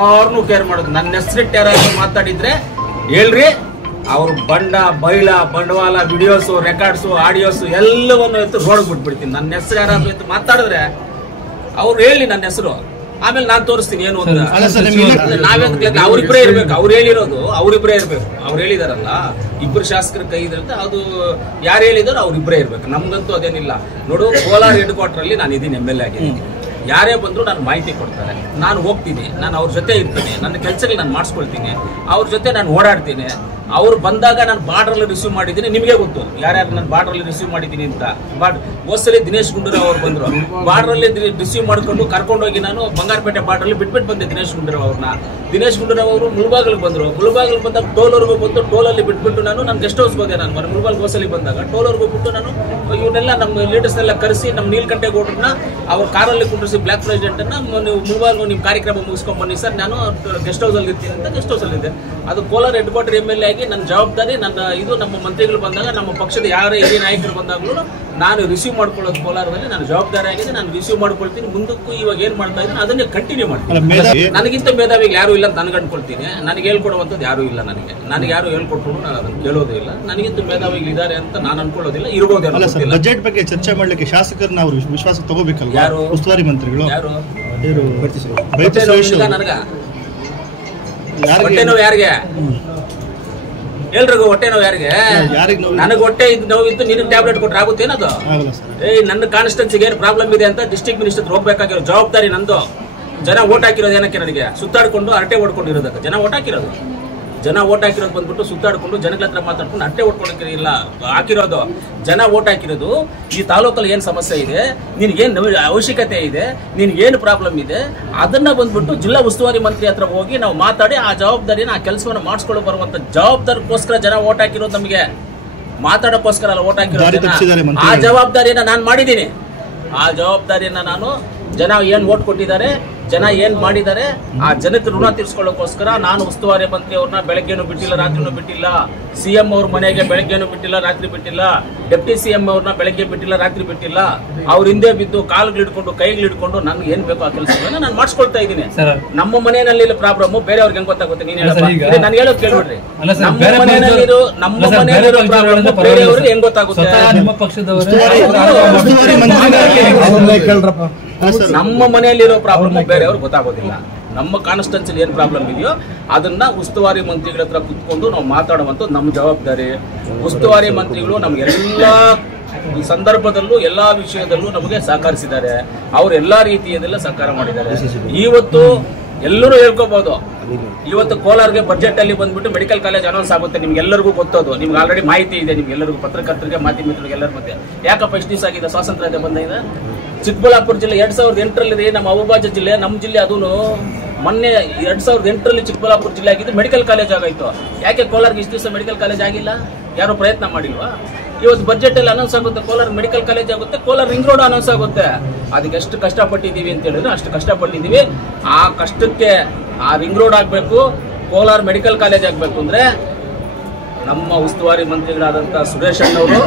ಯಾರನ್ನೂ ಕೇರ್ ಮಾಡೋದು. ನನ್ನ ಹೆಸರಿಟ್ಟು ಯಾರಾದ್ರೂ ಮಾತಾಡಿದ್ರೆ ಹೇಳ್ರಿ, ಅವ್ರು ಬಂಡವಾಳ ವಿಡಿಯೋಸು, ರೆಕಾರ್ಡ್ಸು, ಆಡಿಯೋಸು ಎಲ್ಲವನ್ನು ಎತ್ತು ರೋಡ್ ಬಿಟ್ಬಿಡ್ತೀನಿ. ನನ್ನ ಹೆಸರು ಯಾರಾದ್ರೂ ಎತ್ತು ಮಾತಾಡಿದ್ರೆ ಅವ್ರು ಹೇಳಿ ನನ್ನ ಹೆಸರು, ಆಮೇಲೆ ನಾನು ತೋರಿಸ್ತೀನಿ ಏನು ಅಂತ. ಅವ್ರಿಬ್ರೇ ಇರ್ಬೇಕು, ಅವ್ರು ಹೇಳಿರೋದು ಅವರಿಬ್ರೇ ಇರ್ಬೇಕು. ಅವ್ರು ಹೇಳಿದಾರಲ್ಲ ಇಬ್ರು ಶಾಸಕರ ಕೈ ಇದೆ ಅಂತ, ಅದು ಯಾರು ಹೇಳಿದಾರೋ ಅವ್ರಿಬ್ರೇ ಇರ್ಬೇಕು. ನಮ್ಗಂತೂ ಅದೇನಿಲ್ಲ. ನೋಡು, ಕೋಲಾರ ಹೆಡ್ ಕ್ವಾರ್ಟರ್ ಅಲ್ಲಿ ನಾನು ಇದೀನಿ, MLA ಆಗಿದ್ದೀನಿ. ಯಾರೇ ಬಂದ್ರು ನಾನು ಮಾಹಿತಿ ಕೊಡ್ತಾರೆ, ನಾನು ಹೋಗ್ತೀನಿ, ನಾನು ಅವ್ರ ಜೊತೆ ಇರ್ತೀನಿ, ನನ್ನ ಕೆಲಸಗಳು ನಾನು ಮಾಡಿಸ್ಕೊಳ್ತೀನಿ, ಅವ್ರ ಜೊತೆ ನಾನು ಓಡಾಡ್ತೀನಿ. ಅವ್ರು ಬಂದಾಗ ನಾನು ಬಾರ್ಡ್ರಲ್ಲಿ ರಿಸೀವ್ ಮಾಡಿದ್ದೀನಿ, ನಿಮಗೆ ಗೊತ್ತು ಯಾರ್ಯಾರು ನಾನು ಬಾರ್ಡ್ರಲ್ಲಿ ರಿಸೀವ್ ಮಾಡಿದ್ದೀನಿ ಅಂತ. ಹೋದ್ಸಲಿ ದಿನೇಶ್ ಗುಂಡೂರಾವ್ ಅವ್ರು ಬಂದ್ರು, ಬಾರ್ಡ್ರಲ್ಲಿ ರಿಸೀವ್ ಮಾಡ್ಕೊಂಡು ಕರ್ಕೊಂಡೋಗಿ ನಾನು ಬಂಗಾರಪೇಟೆ ಬಾರ್ಡ್ರಲ್ಲಿ ಬಿಟ್ಬಿಟ್ಟು ಬಂದೆ ದಿನೇಶ್ ಗುಂಡೂರಾವ್ ಅವ್ರನ್ನ. ದಿನೇಶ್ ಗುಂಡೂರಾವ್ ಅವರು ಮುಳಬಾಗಿಲಿಗೆ ಬಂದ್ರು, ಮುಳಬಾಗಿಲಿಗೆ ಬಂದಾಗ ಟೋಲ್ವರೆಗೂ ಬಂದು ಟೋಲಲ್ಲಿ ಬಿಟ್ಬಿಟ್ಟು ನಾನು ಗೆಸ್ಟ್ ಹೌಸ್ ಹೋದೆ. ನಾನು ಮುಳಬಾಗಿಲು ಹೋಸಲಿ ಬಂದಾಗ ಟೋಲ್ವರೆಗೂ ಬಿಟ್ಟು ನಾನು ಇವನ್ನೆಲ್ಲ ನಮ್ಮ ಲೀಡರ್ಸ್ನೆಲ್ಲ ಕರೆಸಿ ನಮ್ಮ ನೀಲಕಂಠೇಗೌಡರನ್ನ ಅವ್ರ ಕಾರಲ್ಲಿ ಕುಂಡ್ರಿಸಿ ಬ್ಲಾಕ್ ಪ್ರೆಸಿಡೆಂಟ್ ಅನ್ನ ನೀವು ಮುಳಬಾಗಿಲು ನಿಮ್ಮ ಕಾರ್ಯಕ್ರಮ ಮುಗಿಸ್ಕೊಂಡ್ ಬನ್ನಿ ಸರ್, ನಾನು ಗೆಸ್ಟ್ ಹೌಸ್ ಅಲ್ಲಿ ಇರ್ತೀನಿ ಅಂತ ಗೆಸ್ಟ್ ಹೌಸ್ ಅಲ್ಲಿ ಇದ್ದೆ. ಅದು ಕೋಲಾರ ಹೆಡ್ ಕ್ವಾರ್ಟರ್ MLA ಆಗಿ ನನ್ನ ಜವಾಬ್ದಾರಿ, ಇದು ನಮ್ಮ ಮಂತ್ರಿಗಳು ಬಂದಾಗ, ನಮ್ಮ ಪಕ್ಷದ ಯಾರೇ ಹಿರಿಯ ನಾಯಕರು ಬಂದಾಗಲೂ ನಾನು ರಿಸೀವ್ ಮಾಡ್ಕೊಳ್ಳೋದು ಕೋಲಾರದಲ್ಲಿ ನನ್ನ ಜವಾಬ್ದಾರಿ ಆಗಿದೆ. ನಾನು ರಿಸೀವ್ ಮಾಡ್ಕೊಳ್ತೀನಿ. ಮುಂದಕ್ಕೂ ಇವಾಗ ಏನ್ ಮಾಡ್ತಾ ಇದ್ದೀನಿ ಅದನ್ನೇ ಕಂಟಿನ್ಯೂ ಮಾಡ್ತೀನಿ. ನನಗಿಂತ ಮೇಧಾವಿಗಳು ಯಾರು ಇಲ್ಲ ಅಂತ ನನಗೆ ಅನ್ಕೊಳ್ತೀನಿ. ನನಗೆ ಹೇಳ್ಕೊಡುವಂಥದ್ದು ಯಾರು ಇಲ್ಲ. ನನಗೆ ಯಾರು ಹೇಳ್ಕೊಟ್ರು ನಾನು ಅದನ್ನು ಕೇಳೋದೇ ಇಲ್ಲ. ನನಗಿಂತ ಮೇಧಾವಿಗಳು ಇದ್ದಾರೆ ಅಂತ ನಾನು ಅನ್ಕೊಳ್ಳೋದಿಲ್ಲ. ಇರ್ಬೋದೇನೋ. ಬಜೆಟ್ ಬಗ್ಗೆ ಚರ್ಚೆ ಮಾಡ್ಲಿಕ್ಕೆ ಶಾಸಕರನ್ನ ಅವರು ವಿಶ್ವಾಸ ತಗೋಬೇಕಲ್ಲ, ಯಾರು ಉಸ್ತುವಾರಿ ಮಂತ್ರಿಗಳು? ಯಾರು ನನಗ ಯಾರಿಗೆ ಎಲ್ರಿಗೂ ಹೊಟ್ಟೆ ನೋವು ಯಾರಿಗೆ? ನನಗೆ ಹೊಟ್ಟೆ ನೋವಿತ್ತು, ನಿನಗೆ ಟ್ಯಾಬ್ಲೆಟ್ ಕೊಟ್ರೆ ಆಗುತ್ತೇನದು? ನನ್ನ ಕಾನ್ಸ್ಟಿಟ್ಯೂನ್ಸಿಗೆ ಏನು ಪ್ರಾಬ್ಲಮ್ ಇದೆ ಅಂತ ಡಿಸ್ಟ್ರಿಕ್ಟ್ ಮಿನಿಸ್ಟರ್ ಹೋಗ್ಬೇಕಾಗಿರೋ ಜವಾಬ್ದಾರಿ ನಂದು. ಜನ ಓಟ್ ಹಾಕಿರೋದು ಏನಕ್ಕೆ? ನನಗೆ ಸುತ್ತಾಡ್ಕೊಂಡು ಅರಟೆ ಹೊಡ್ಕೊಂಡಿರೋದಕ್ಕೆ ಜನ ಓಟ್ ಹಾಕಿರೋದು. ಬಂದ್ಬಿಟ್ಟು ಸುತ್ತಾಡ್ಕೊಂಡು ಜನಗಳ ಹತ್ರ ಮಾತಾಡ್ಕೊಂಡು ಅಟ್ಟೆ ಓಟ್ಕೊಳಕ್ಕೆ ಇಲ್ಲ ಹಾಕಿರೋದು. ಜನ ಓಟ್ ಹಾಕಿರೋದು ಈ ತಾಲೂಕಲ್ಲಿ ಏನು ಸಮಸ್ಯೆ ಇದೆ, ನಿನ್ಗೇನು ಅವಶ್ಯಕತೆ ಇದೆ, ನಿನ್ಗೇನು ಪ್ರಾಬ್ಲಮ್ ಇದೆ, ಅದನ್ನ ಬಂದ್ಬಿಟ್ಟು ಜಿಲ್ಲಾ ಉಸ್ತುವಾರಿ ಮಂತ್ರಿ ಹತ್ರ ಹೋಗಿ ನಾವು ಮಾತಾಡಿ ಆ ಜವಾಬ್ದಾರಿನ, ಆ ಕೆಲಸವನ್ನು ಮಾಡಿಸ್ಕೊಳ್ಳೋ ಬರುವಂತ ಜವಾಬ್ದಾರಿಗೋಸ್ಕರ ಜನ ಓಟ್ ಹಾಕಿರೋದು. ನಮಗೆ ಮಾತಾಡೋಕ್ಕೋಸ್ಕರ ಅಲ್ಲ ಓಟ್ ಹಾಕಿರೋದು. ಆ ಜವಾಬ್ದಾರಿಯನ್ನ ನಾನು ಮಾಡಿದ್ದೀನಿ. ಆ ಜವಾಬ್ದಾರಿಯನ್ನ ನಾನು, ಜನ ಏನ್ ಓಟ್ ಕೊಟ್ಟಿದ್ದಾರೆ, ಜನ ಏನ್ ಮಾಡಿದ್ದಾರೆ, ಆ ಜನಕ್ಕೆ ಋಣ ತೀರ್ಸ್ಕೊಳ್ಳೋಕೋಸ್ಕರ ನಾನು ಉಸ್ತುವಾರಿ ಮಂತ್ರಿ ಅವ್ರನ್ನ ಬೆಳಗ್ಗೆನೂ ಬಿಟ್ಟಿಲ್ಲ, ರಾತ್ರಿನೂ ಬಿಟ್ಟಿಲ್ಲ. CM ಅವ್ರ ಮನೆಗೆ ಬೆಳಗ್ಗೆನೂ ಬಿಟ್ಟಿಲ್ಲ, ರಾತ್ರಿ ಬಿಟ್ಟಿಲ್ಲ. ಡೆಪ್ಟಿ CM ಅವ್ರನ್ನ ಬೆಳಗ್ಗೆ ಬಿಟ್ಟಿಲ್ಲ, ರಾತ್ರಿ ಬಿಟ್ಟಿಲ್ಲ. ಅವ್ರ ಹಿಂದೆ ಬಿದ್ದು ಕಾಲ್ಗಳಿಡ್ಕೊಂಡು ಕೈಗಳಿಡ್ಕೊಂಡು ನನ್ಗೆ ಏನ್ ಬೇಕೋ ಆ ಕೆಲಸಗಳನ್ನ ನಾನು ಮಾಡಿಸ್ಕೊಳ್ತಾ ಇದ್ದೀನಿ. ನಮ್ಮ ಮನೆಯಲ್ಲಿ ಪ್ರಾಬ್ಲಮ್ ಬೇರೆಯವ್ರಿಗೆ ಹೆಂಗ್ ಗೊತ್ತಾಗುತ್ತೆ? ನೀನ್ ನಾನು ಹೇಳೋದು ಕೇಳ್ಬಿಡ್ರಿ. ನಮ್ಮ ಮನೆಯಲ್ಲಿರೋ ಪ್ರಾಬ್ಲಮ್ ಬೇರೆಯವ್ರಿಗೆ ಹೆಂಗ್ ಗೊತ್ತಾಗುತ್ತೆ? ನಮ್ಮ ಮನೆಯಲ್ಲಿರೋ ಪ್ರಾಬ್ಲಮ್ ಬೇರೆಯವ್ರಿಗೆ ಗೊತ್ತಾಗೋದಿಲ್ಲ. ನಮ್ಮ ಕಾನ್ಸ್ಟಿಟ್ಯೂನ್ಸಿಲಿ ಏನ್ ಪ್ರಾಬ್ಲಮ್ ಇದೆಯೋ ಅದನ್ನ ಉಸ್ತುವಾರಿ ಮಂತ್ರಿಗಳ ಹತ್ರ ಕುತ್ಕೊಂಡು ನಾವು ಮಾತಾಡುವಂತ ನಮ್ಮ ಜವಾಬ್ದಾರಿ. ಉಸ್ತುವಾರಿ ಮಂತ್ರಿಗಳು ನಮ್ಗೆಲ್ಲಾ ಸಂದರ್ಭದಲ್ಲೂ ಎಲ್ಲಾ ವಿಷಯದಲ್ಲೂ ನಮಗೆ ಸಹಕರಿಸಿದ್ದಾರೆ. ಅವ್ರು ಎಲ್ಲಾ ರೀತಿಯದೆಲ್ಲ ಸಹಕಾರ ಮಾಡಿದ್ದಾರೆ. ಇವತ್ತು ಎಲ್ಲರೂ ಹೇಳ್ಕೋಬಹುದು, ಇವತ್ತು ಕೋಲಾರ್ಗೆ ಬಜೆಟ್ ಅಲ್ಲಿ ಬಂದ್ಬಿಟ್ಟು ಮೆಡಿಕಲ್ ಕಾಲೇಜ್ ಅನೌನ್ಸ್ ಆಗುತ್ತೆ. ನಿಮ್ಗೆಲ್ಲರಿಗೂ ಗೊತ್ತದು, ನಿಮ್ಗೆ ಆಲ್ರೆಡಿ ಮಾಹಿತಿ ಇದೆ. ನಿಮ್ಗೆಲ್ಲರಿಗೂ ಪತ್ರಕರ್ತರಿಗೆ, ಮಾಧ್ಯಮಿಕರಿಗೆ ಎಲ್ಲರ ಮಧ್ಯೆ ಯಾಕಪ್ಪ ಇಷ್ಟು ದಿವಸ ಆಗಿದೆ ಸ್ವಾತಂತ್ರ್ಯ ಬಂದಿದೆ. ಚಿಕ್ಕಬಳ್ಳಾಪುರ ಜಿಲ್ಲೆ 2008ರಲ್ಲಿ ನಮ್ಮ ಅವಿಭಾಜ್ಯ ಜಿಲ್ಲೆ, ನಮ್ಮ ಜಿಲ್ಲೆ. ಅದೂ ಮೊನ್ನೆ 2008ರಲ್ಲಿ ಚಿಕ್ಕಬಳ್ಳಾಪುರ ಜಿಲ್ಲೆ ಆಗಿದ್ದು ಮೆಡಿಕಲ್ ಕಾಲೇಜ್ ಆಗಾಯ್ತು. ಯಾಕೆ ಕೋಲಾರ್ಗೆ ಇಷ್ಟು ದಿವಸ ಮೆಡಿಕಲ್ ಕಾಲೇಜ್ ಆಗಿಲ್ಲ? ಯಾರು ಪ್ರಯತ್ನ ಮಾಡಿಲ್ವಾ? ಇವತ್ತು ಬಜೆಟ್ ಅಲ್ಲಿ ಅನೌನ್ಸ್ ಆಗುತ್ತೆ, ಕೋಲಾರ ಮೆಡಿಕಲ್ ಕಾಲೇಜ್ ಆಗುತ್ತೆ, ಕೋಲಾರ ರಿಂಗ್ ರೋಡ್ ಅನೌನ್ಸ್ ಆಗುತ್ತೆ. ಅದಕ್ಕೆ ಎಷ್ಟು ಕಷ್ಟಪಟ್ಟಿದ್ದೀವಿ ಅಂತ ಹೇಳಿದ್ರೆ ಅಷ್ಟು ಕಷ್ಟಪಟ್ಟಿದ್ದೀವಿ. ಆ ಕಷ್ಟಕ್ಕೆ ಆ ರಿಂಗ್ ರೋಡ್ ಆಗಬೇಕು, ಕೋಲಾರ ಮೆಡಿಕಲ್ ಕಾಲೇಜ್ ಆಗಬೇಕು ಅಂದ್ರೆ ನಮ್ಮ ಉಸ್ತುವಾರಿ ಮಂತ್ರಿಗಳಾದಂಥ ಸುರೇಶ್ ಅಣ್ಣವರು,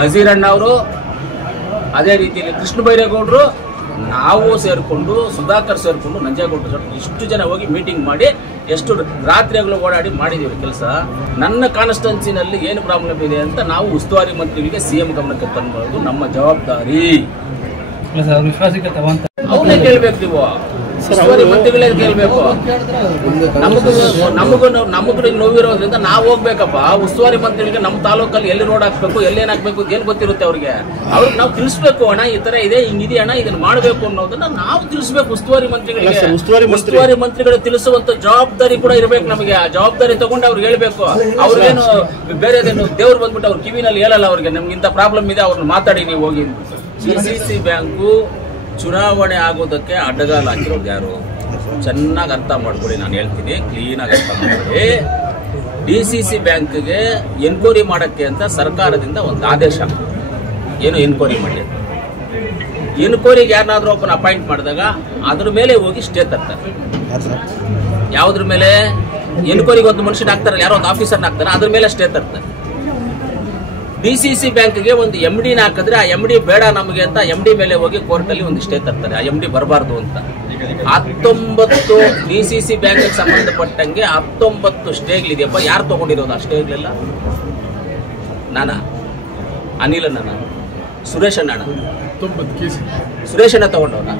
ನಜೀರ್ ಅಣ್ಣವರು, ಅದೇ ರೀತಿಯಲ್ಲಿ ಕೃಷ್ಣ ಬೈರೇಗೌಡರು, ನಾವು ಸೇರಿಕೊಂಡು, ಸುಧಾಕರ್ ಸೇರಿಕೊಂಡು, ನಂಜೇಗೌಡರು ಸೇರಿಕೊಂಡು ಇಷ್ಟು ಜನ ಹೋಗಿ ಮೀಟಿಂಗ್ ಮಾಡಿ ಎಷ್ಟು ರಾತ್ರಿಗಳು ಓಡಾಡಿ ಮಾಡಿದೀವಿ ಕೆಲಸ. ನನ್ನ ಕಾನ್ಸ್ಟಿಟ್ಯೂನ್ಸಿನಲ್ಲಿ ಏನು ಪ್ರಾಬ್ಲಮ್ ಇದೆ ಅಂತ ನಾವು ಉಸ್ತುವಾರಿ ಮಂತ್ರಿಗಳಿಗೆ CM ಗಮನಕ್ಕೆ ತಂದು ನಮ್ಮ ಜವಾಬ್ದಾರಿ. ಅವನ್ನೇ ಕೇಳ್ಬೇಕು ನೀವು, ಉಸ್ತುವಾರಿ ಮಂತ್ರಿಗಳೇ ಕೇಳ್ಬೇಕು. ನಮಗೂ ನೋವಿರೋದ್ರಿಂದ ನಾವು ಹೋಗ್ಬೇಕಪ್ಪ ಉಸ್ತುವಾರಿ ಮಂತ್ರಿಗಳಿಗೆ. ನಮ್ಮ ತಾಲೂಕಲ್ಲಿ ಎಲ್ಲಿ ರೋಡ್ ಹಾಕ್ಬೇಕು, ಎಲ್ಲೇನ್ ಹಾಕ್ಬೇಕು ಏನ್ ಗೊತ್ತಿರುತ್ತೆ ಅವ್ರಿಗೆ ನಾವು ತಿಳಿಸ್ಬೇಕು. ಅಣ್ಣ ಈ ತರ ಇದೆ, ಹಿಂಗಿದೆ ಅಣ್ಣ, ಇದನ್ನ ಮಾಡ್ಬೇಕು ಅನ್ನೋದನ್ನ ನಾವು ತಿಳಿಸ್ಬೇಕು ಉಸ್ತುವಾರಿ ಮಂತ್ರಿಗಳಿಗೆ. ಉಸ್ತುವಾರಿ ಮಂತ್ರಿಗಳು ತಿಳಿಸುವಂತ ಜವಾಬ್ದಾರಿ ಕೂಡ ಇರ್ಬೇಕು ನಮಗೆ. ಆ ಜವಾಬ್ದಾರಿ ತಗೊಂಡು ಅವ್ರಿಗೆ ಹೇಳ್ಬೇಕು. ಅವ್ರಿಗೇನು ಬೇರೆದೇನು ದೇವ್ರು ಬಂದ್ಬಿಟ್ಟು ಅವ್ರ ಕಿವಿನಲ್ಲಿ ಹೇಳಲ್ಲ ಅವ್ರಿಗೆ ನಮ್ಗಿಂತ ಪ್ರಾಬ್ಲಮ್ ಇದೆ, ಅವ್ರನ್ನ ಮಾತಾಡಿ ನೀವು ಹೋಗಿ. CCC ಬ್ಯಾಂಕು ಚುನಾವಣೆ ಆಗೋದಕ್ಕೆ ಅಡ್ಡಗಾಲ ಹಾಕಿರೋದು ಯಾರು? ಚೆನ್ನಾಗಿ ಅರ್ಥ ಮಾಡ್ಕೊಳ್ಳಿ, ನಾನು ಹೇಳ್ತೀನಿ, ಕ್ಲೀನಾಗಿ ಅರ್ಥ ಮಾಡ್ಕೊಳ್ಳಿ. DCC ಬ್ಯಾಂಕ್ಗೆ ಎನ್ಕ್ವೈರಿ ಮಾಡಕ್ಕೆ ಅಂತ ಸರ್ಕಾರದಿಂದ ಒಂದು ಆದೇಶ, ಏನು ಎನ್ಕ್ವೈರಿ ಮಾಡಿ, ಎನ್ಕ್ವೈರಿಗೆ ಯಾರನ್ನಾದ್ರೂ ಒಬ್ಬನ ಅಪಾಯಿಂಟ್ ಮಾಡಿದಾಗ ಅದ್ರ ಮೇಲೆ ಹೋಗಿ ಸ್ಟೇ ತರ್ತಾರೆ. ಯಾವ್ದ್ರ ಮೇಲೆ? ಎನ್ಕ್ವೈರಿಗೆ ಒಂದು ಮನುಷ್ಯನ ಹಾಕ್ತಾರಲ್ಲ, ಯಾರೋ ಒಂದು ಆಫೀಸರ್ನ ಹಾಕ್ತಾರೆ, ಅದ್ರ ಮೇಲೆ ಸ್ಟೇ ತರ್ತಾರೆ. DCC ಬ್ಯಾಂಕ್ಗೆ ಒಂದು MDನ ಹಾಕಿದ್ರೆ ಆ MD ಬೇಡ ನಮಗೆ ಅಂತ MD ಮೇಲೆ ಹೋಗಿ ಕೋರ್ಟಲ್ಲಿ ಒಂದು ಸ್ಟೇ ತರ್ತಾರೆ. ಆ MD ಬರಬಾರ್ದು ಅಂತ. 19 DCC ಬ್ಯಾಂಕ್ ಸಂಬಂಧಪಟ್ಟಂಗೆ 19 ಸ್ಟೇಗಳಿದೆಯಪ್ಪ. ಯಾರು ತಗೊಂಡಿರೋದು ಆ ಸ್ಟೇಗಳೆಲ್ಲ? ನಾನಾ? ಅನಿಲ್ ಅಣ್ಣ? ಸುರೇಶ್ ಅಣ್ಣ? ಸುರೇಶ್ ಅಣ್ಣ ತಗೊಂಡವ್ರ?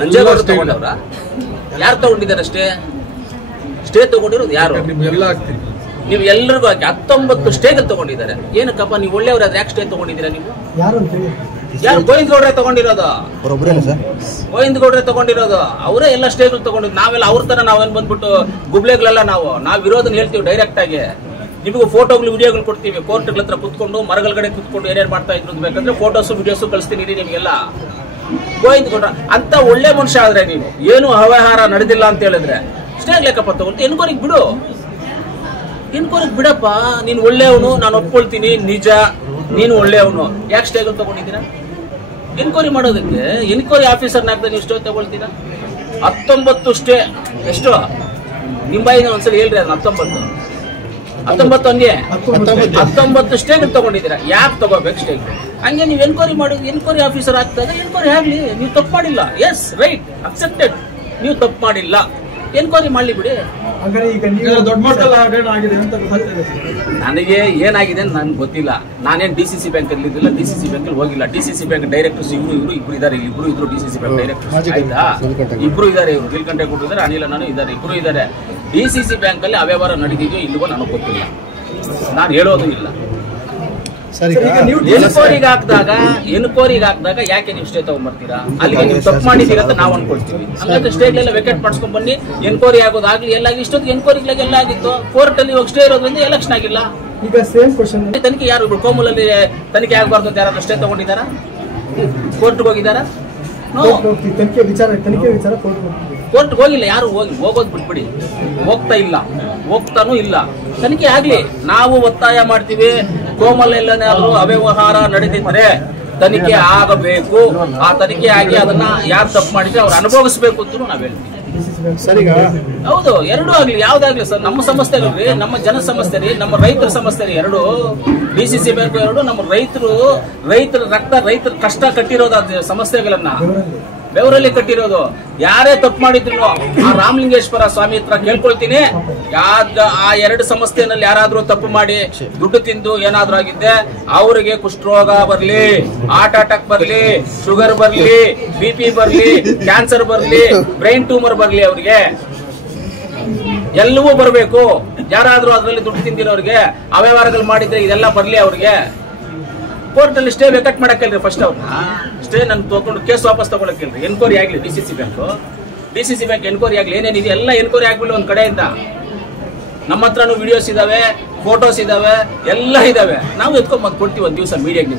ನಂಜೇಗೌಡ ತಗೊಂಡವ್ರ? ಯಾರು ತಗೊಂಡಿದ್ದಾರೆ ಸ್ಟೇ ತಗೊಂಡಿರೋದು ಯಾರು? ನೀವು ಎಲ್ಲರಿಗೂ ಹಾಕಿ 19 ಸ್ಟೇಗಳು ತಗೊಂಡಿದ್ದಾರೆ. ಏನಕ್ಕಪ್ಪ ನೀವು ಒಳ್ಳೆಯವರಾದ್ರೆ ಯಾಕೆ ಸ್ಟೇ ತಗೊಂಡಿದ್ದೀರಾ? ನೀವು ಯಾರು? ಗೋವಿಂದ ಗೌಡ್ರೆ ತಗೊಂಡಿರೋದು. ಗೋವಿಂದ ಗೌಡ್ರೆ ತಗೊಂಡಿರೋದು. ಅವರೇ ಎಲ್ಲ ಸ್ಟೇಗಳು ತಗೊಂಡಿದ್ದು. ನಾವೆಲ್ಲ ಅವ್ರ ತರ ನಾವೇನ್ ಬಂದ್ಬಿಟ್ಟು ಗುಬ್ಲೆಗಳೆಲ್ಲ ನಾವು ವಿರೋಧನ ಹೇಳ್ತೀವಿ ಡೈರೆಕ್ಟ್ ಆಗಿ. ನಿಮಗೂ ಫೋಟೋಗಳು ವಿಡಿಯೋಗಳು ಕೊಡ್ತೀವಿ. ಕೋರ್ಟ್ಗಳ ಹತ್ರ ಕುತ್ಕೊಂಡು ಮರಗಳಗಡೆ ಕುತ್ಕೊಂಡು ಏನೇನು ಮಾಡ್ತಾ ಇದ್ರು ಬೇಕಂದ್ರೆ ಫೋಟೋಸು ವಿಡಿಯೋಸು ಕಳಿಸ್ತೀನಿ ನಿಮಗೆಲ್ಲ. ಗೋವಿಂದ ಗೌಡ್ರ ಅಂತ ಒಳ್ಳೆ ಮನುಷ್ಯ ಆದ್ರೆ ನೀವು ಏನು ಅವ್ಯವಹಾರ ನಡೆದಿಲ್ಲ ಅಂತ ಹೇಳಿದ್ರೆ ಸ್ಟೇ ಲೆಕ್ಕಪ್ಪ ತಗೊಂಡು ಎನ್ಕ್ವೈರಿಗೆ ಬಿಡು. ಎನ್ಕ್ವೈರಿಗೆ ಬಿಡಪ್ಪ. ನೀನು ಒಳ್ಳೆಯವನು, ನಾನು ಒಪ್ಕೊಳ್ತೀನಿ, ನಿಜ ನೀನು ಒಳ್ಳೆಯವನು. ಯಾಕೆ ಸ್ಟೇಗಳು ತಗೊಂಡಿದ್ದೀರಾ? ಎನ್ಕ್ವೈರಿ ಮಾಡೋದಕ್ಕೆ ಎನ್ಕ್ವೈರಿ ಆಫೀಸರ್ನಾಗ್ದ ನೀವು ಸ್ಟೇ ತಗೊಳ್ತೀರಾ? 19 ಸ್ಟೇ. ಎಷ್ಟು ನಿಮ್ಮ ಬಾಯಿನ ಒಂದ್ಸಲ ಹೇಳ್ರಿ. ಅದನ್ನ 19 ಹಂಗೆ 19 ಸ್ಟೇಗಳು ತಗೊಂಡಿದ್ದೀರಾ. ಯಾಕೆ ತಗೋಬೇಕು ಸ್ಟೇ? ಹಂಗೆ ನೀವು ಎನ್ಕ್ವೈರಿ ಮಾಡೋದು. ಎನ್ಕ್ವೈರಿ ಆಫೀಸರ್ ಆಗ್ತದೆ, ಎನ್ಕ್ವೈರಿ ಆಗ್ಲಿ. ನೀವು ತಪ್ಪು ಮಾಡಿಲ್ಲ, ಎಸ್ ರೈಟ್ ಅಕ್ಸೆಪ್ಟೆಡ್. ನೀವು ತಪ್ಪು ಮಾಡಿಲ್ಲ, ಎನ್ಕ್ವೈರಿ ಮಾಡ್ಲಿ ಬಿಡಿ. ನನಗೆ ಏನಾಗಿದೆ ಅಂತ ನನ್ಗೆ ಗೊತ್ತಿಲ್ಲ. ನಾನೇನು DCC ಬ್ಯಾಂಕ್ ಅಲ್ಲಿ ಇದ್ದಿಲ್ಲ, DCC ಬ್ಯಾಂಕ್ ಅಲ್ಲಿ ಹೋಗಿಲ್ಲ. DCC ಬ್ಯಾಂಕ್ ಡೈರೆಕ್ಟರ್ಸ್ ಇಬ್ರು ಇದ್ದಾರೆ. ಇಬ್ರು ಇದ್ರು DCC ಬ್ಯಾಂಕ್ ಡೈರೆಕ್ಟರ್ಸ್. ಆಯ್ತಾ? ಇಬ್ರು ಇದ್ದಾರೆ. ಇವರು ನೀಲಕಂಠೇಗೌಡರು ಇದ್ದಾರೆ, ಅನಿಲ್ ಅಣ್ಣನು ಇದ್ದಾರೆ. ಇಬ್ರು ಇದ್ದಾರೆ. DCC ಬ್ಯಾಂಕ್ ಅಲ್ಲಿ ಅವ್ಯವಹಾರ ನಡೆದಿದೆಯೋ ಇಲ್ವೋ ನನಗೆ ಗೊತ್ತಿಲ್ಲ. ನಾನು ಹೇಳೋದು ಇಲ್ಲ. ಎನ್ಕ್ವೈರಿಗೆ ಹಾಕಿದಾಗ ಯಾಕೆ ನೀವು ಸ್ಟೇ ತಗೊಂಡ್ಬರ್ತೀರಾ? ಅಲ್ಲಿಗೆ ನೀವು ತಪ್ಪು ಮಾಡಿದ್ದೀರಾ ಅಂತ ನಾವು ಅನ್ಕೊಳ್ತೀವಿ. ಹಂಗಾದ್ರೆ ಸ್ಟೇಟ್ಲೆಲ್ಲ ವೆಕೆಟ್ ಮಾಡಿಸ್ಕೊಂಡ್ ಬನ್ನಿ. ಎನ್ಕ್ವೈರಿ ಆಗೋದಾಗ್ಲಿ. ಎಲ್ಲಾಗಿ ಇಷ್ಟೊತ್ತು ಎನ್ಕ್ವೈರಿಗಳಿಗೆ ಎಲ್ಲ ಆಗಿತ್ತು. ಕೋರ್ಟ್ ಅಲ್ಲಿ ಇವಾಗ ಸ್ಟೇ ಇರೋದ್ರಿಂದ ಎಲೆಕ್ಷನ್ ಆಗಿಲ್ಲ. ಈಗ ಸೇಮ್ ಕ್ವಶನ್. ತನಿಖೆ ಯಾರು ಕೋಮೂಲಲ್ಲಿ ತನಿಖೆ ಆಗಬಾರ್ದು ಅಂತ ಯಾರಾದ್ರೂ ಸ್ಟೇ ತಗೊಂಡಿದ್ದಾರಾ? ಕೋರ್ಟ್ಗೆ ಹೋಗಿದ್ದಾರಾ? ತನಿಖೆ ವಿಚಾರ ಕೋರ್ಟ್ಗೆ ಹೋಗಿಲ್ಲ. ಯಾರು ಹೋಗೋದು ಬಿಟ್ಬಿಡಿ. ಹೋಗ್ತಾನೂ ಇಲ್ಲ. ತನಿಖೆ ಆಗ್ಲಿ. ನಾವು ಒತ್ತಾಯ ಮಾಡ್ತೀವಿ. ಕೋಮಲ್ ಎಲ್ಲಾದ್ರೂ ಅವ್ಯವಹಾರ ನಡೆದಿದ್ರೆ ತನಿಖೆ ಆಗಬೇಕು. ಆ ತನಿಖೆ ಆಗಿ ಅದನ್ನ ಯಾರು ತಪ್ಪು ಮಾಡಿದ್ರೆ ಅವ್ರು ಅನುಭವಿಸಬೇಕು ಅಂತ ನಾವ್ ಹೇಳ್ತೀವಿ. ಹೌದು, ಎರಡೂ ಆಗ್ಲಿ. ಯಾವ್ದಾಗ್ಲಿ ಸರ್, ನಮ್ಮ ಸಮಸ್ಯೆಗಳ್ರಿ, ನಮ್ಮ ಜನ ಸಮಸ್ಯೆ ರೀ, ನಮ್ಮ ರೈತರ ಸಮಸ್ಯೆ ರೀ. ಎರಡು DCC ಬ್ಯಾಂಕ್ ಎರಡು ನಮ್ಮ ರೈತರ ರಕ್ತ, ರೈತರ ಕಷ್ಟ ಕಟ್ಟಿರೋದ ಸಮಸ್ಯೆಗಳನ್ನ ಬೆವರಲ್ಲಿ ಕಟ್ಟಿರೋದು. ಯಾರೇ ತಪ್ಪು ಮಾಡಿದ್ರು ಆ ರಾಮಲಿಂಗೇಶ್ವರ ಸ್ವಾಮಿ ಹತ್ರ ಕೇಳ್ಕೊಳ್ತೀನಿ. ಆ ಎರಡು ಸಂಸ್ಥೆನಲ್ಲಿ ಯಾರಾದ್ರೂ ತಪ್ಪು ಮಾಡಿ ದುಡ್ಡು ತಿಂದು ಏನಾದ್ರೂ ಆಗಿದ್ದೆ ಅವರಿಗೆ ಕುಷ್ಠರೋಗ ಬರ್ಲಿ, ಹಾರ್ಟ್ ಅಟ್ಯಾಕ್ ಬರ್ಲಿ, ಶುಗರ್ ಬರ್ಲಿ, BP ಬರ್ಲಿ, ಕ್ಯಾನ್ಸರ್ ಬರ್ಲಿ, ಬ್ರೈನ್ ಟ್ಯೂಮರ್ ಬರ್ಲಿ, ಅವ್ರಿಗೆ ಎಲ್ಲವೂ ಬರಬೇಕು. ಯಾರಾದ್ರೂ ಅದರಲ್ಲಿ ದುಡ್ಡು ತಿಂದಿರೋರಿಗೆ ಅವ್ಯವಹಾರಗಳು ಮಾಡಿದ್ರೆ ಇದೆಲ್ಲ ಬರ್ಲಿ ಅವ್ರಿಗೆ. ಕೋರ್ಟ್ ಅಲ್ಲಿ ಸ್ಟೇ ವೆಕೆಟ್ ಮಾಡಕ್ಕಲ್ರಿ. ಫಸ್ಟ್ ಅವ್ರನ್ನ ಸ್ಟೇ ನನ್ ತಗೊಂಡು ಕೇಸ್ ವಾಪಸ್ ತಗೊಳಕ್ಕಿಲ್ರಿ. ಎನ್ಕ್ವೈರಿ ಆಗ್ಲಿ. DCC ಬ್ಯಾಂಕ್ ಎನ್ಕ್ವೈರಿ ಆಗ್ಲಿ. ಏನೇನಿದೆ ಎಲ್ಲ ಎನ್ಕ್ವೈರಿ ಆಗ್ಬಿಡಿ ಒಂದ್ ಕಡೆಯಿಂದ. ನಮ್ಮ ಹತ್ರನೂ ವಿಡಿಯೋಸ್ ಇದಾವೆ, ಫೋಟೋಸ್ ಇದಾವೆ, ಎಲ್ಲ ಇದಾವೆ. ನಾವು ಎತ್ಕೊಂಡ್ ಕೊಡ್ತೀವಿ ಒಂದ್ ದಿವಸ ಮೀಡಿಯಾಗೆ.